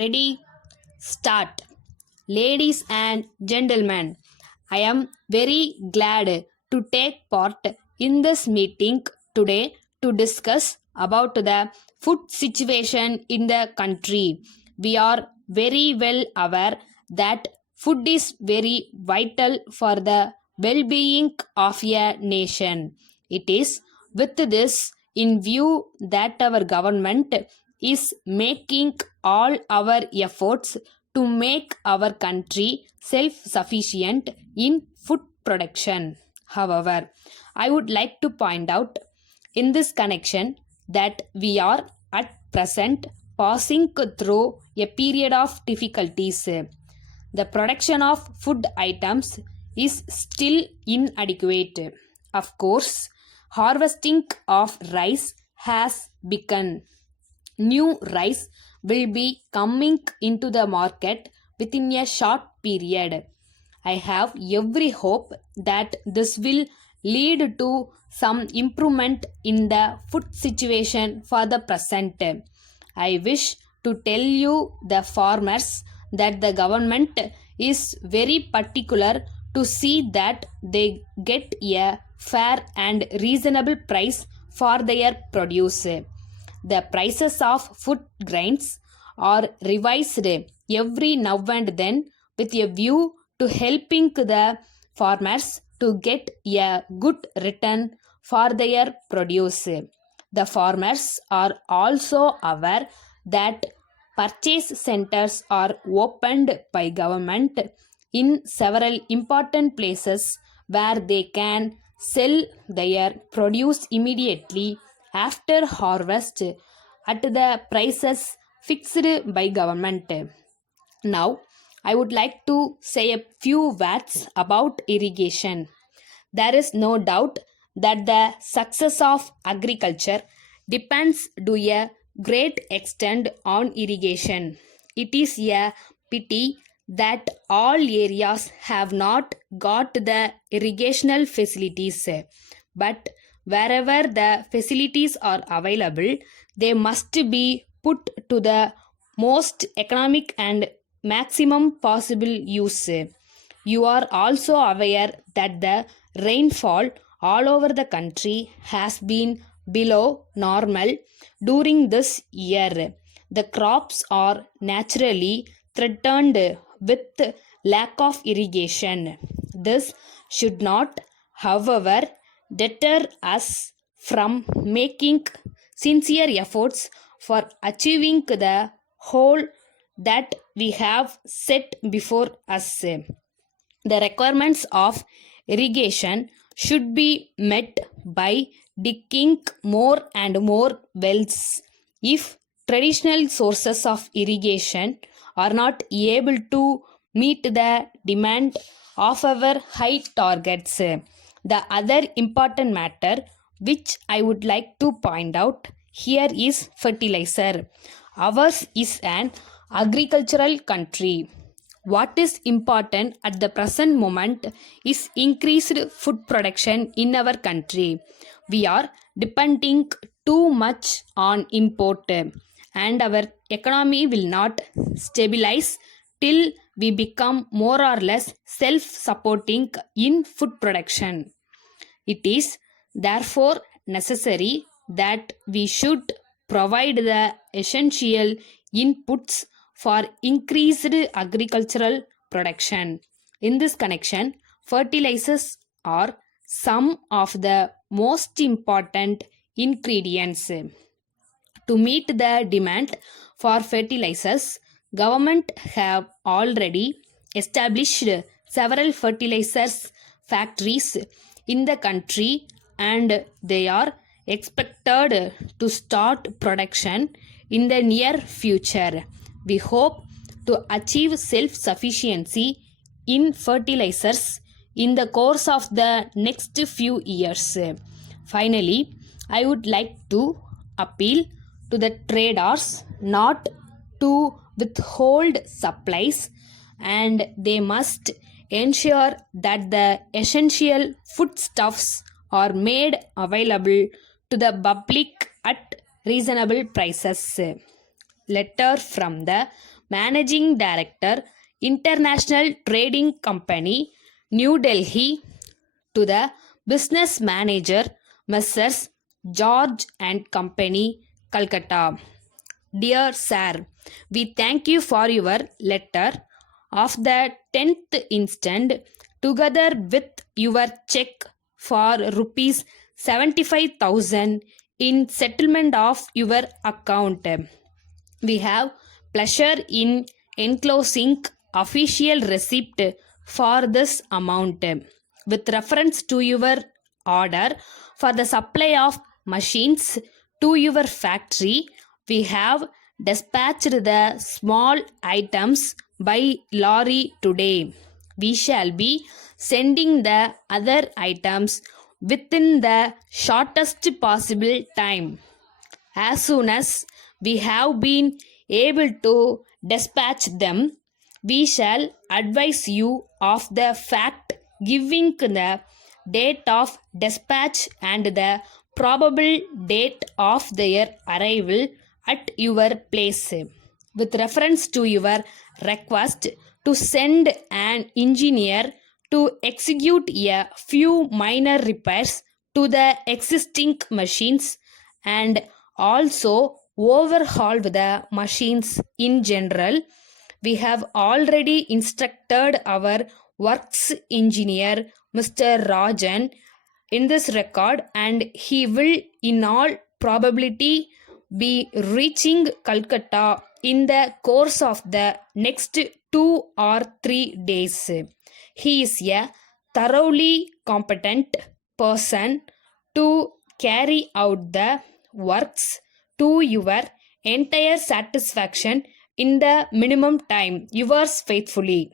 Ready? Start. Ladies and gentlemen, I am very glad to take part in this meeting today to discuss about the food situation in the country. We are very well aware that food is very vital for the well-being of a nation. It is with this in view that our government is making all our efforts to make our country self-sufficient in food production. However, I would like to point out in this connection that we are at present passing through a period of difficulties. The production of food items is still inadequate. Of course, harvesting of rice has begun. New rice will be coming into the market within a short period. I have every hope that this will lead to some improvement in the food situation for the present. I wish to tell you the farmers that the government is very particular to see that they get a fair and reasonable price for their produce. The prices of food grains are revised every now and then with a view to helping the farmers to get a good return for their produce. The farmers are also aware that purchase centers are opened by government in several important places where they can sell their produce immediately after harvest at the prices fixed by government. Now, I would like to say a few words about irrigation. There is no doubt that the success of agriculture depends to a great extent on irrigation. It is a pity that all areas have not got the irrigational facilities, but wherever the facilities are available, they must be put to the most economic and maximum possible use. You are also aware that the rainfall all over the country has been below normal during this year. The crops are naturally threatened with lack of irrigation. This should not, however, deter us from making sincere efforts for achieving the whole that we have set before us. The requirements of irrigation should be met by digging more and more wells. If traditional sources of irrigation are not able to meet the demand of our high targets. The other important matter which I would like to point out here is fertilizer. Ours is an agricultural country. What is important at the present moment is increased food production in our country. We are depending too much on import and our economy will not stabilize till we become more or less self-supporting in food production. It is therefore necessary that we should provide the essential inputs for increased agricultural production. In this connection, fertilizers are some of the most important ingredients. To meet the demand for fertilizers, government have already established several fertilizers factories in the country and they are expected to start production in the near future. We hope to achieve self-sufficiency in fertilizers in the course of the next few years. Finally, I would like to appeal to the traders not to withhold supplies and they must ensure that the essential foodstuffs are made available to the public at reasonable prices. Letter from the Managing Director, International Trading Company, New Delhi, to the Business Manager, Messrs. George and Company, Calcutta. Dear Sir, we thank you for your letter of the 10th instant, together with your check for rupees 75,000 in settlement of your account. We have pleasure in enclosing official receipt for this amount. With reference to your order for the supply of machines to your factory, we have dispatched the small items by lorry today. We shall be sending the other items within the shortest possible time. As soon as we have been able to dispatch them, we shall advise you of the fact, giving the date of dispatch and the probable date of their arrival at your place. With reference to your request to send an engineer to execute a few minor repairs to the existing machines and also overhaul the machines in general, we have already instructed our works engineer, Mr. Rajan, in this record, and he will in all probability be reaching Calcutta in the course of the next 2 or 3 days. He is a thoroughly competent person to carry out the works to your entire satisfaction in the minimum time. Yours faithfully.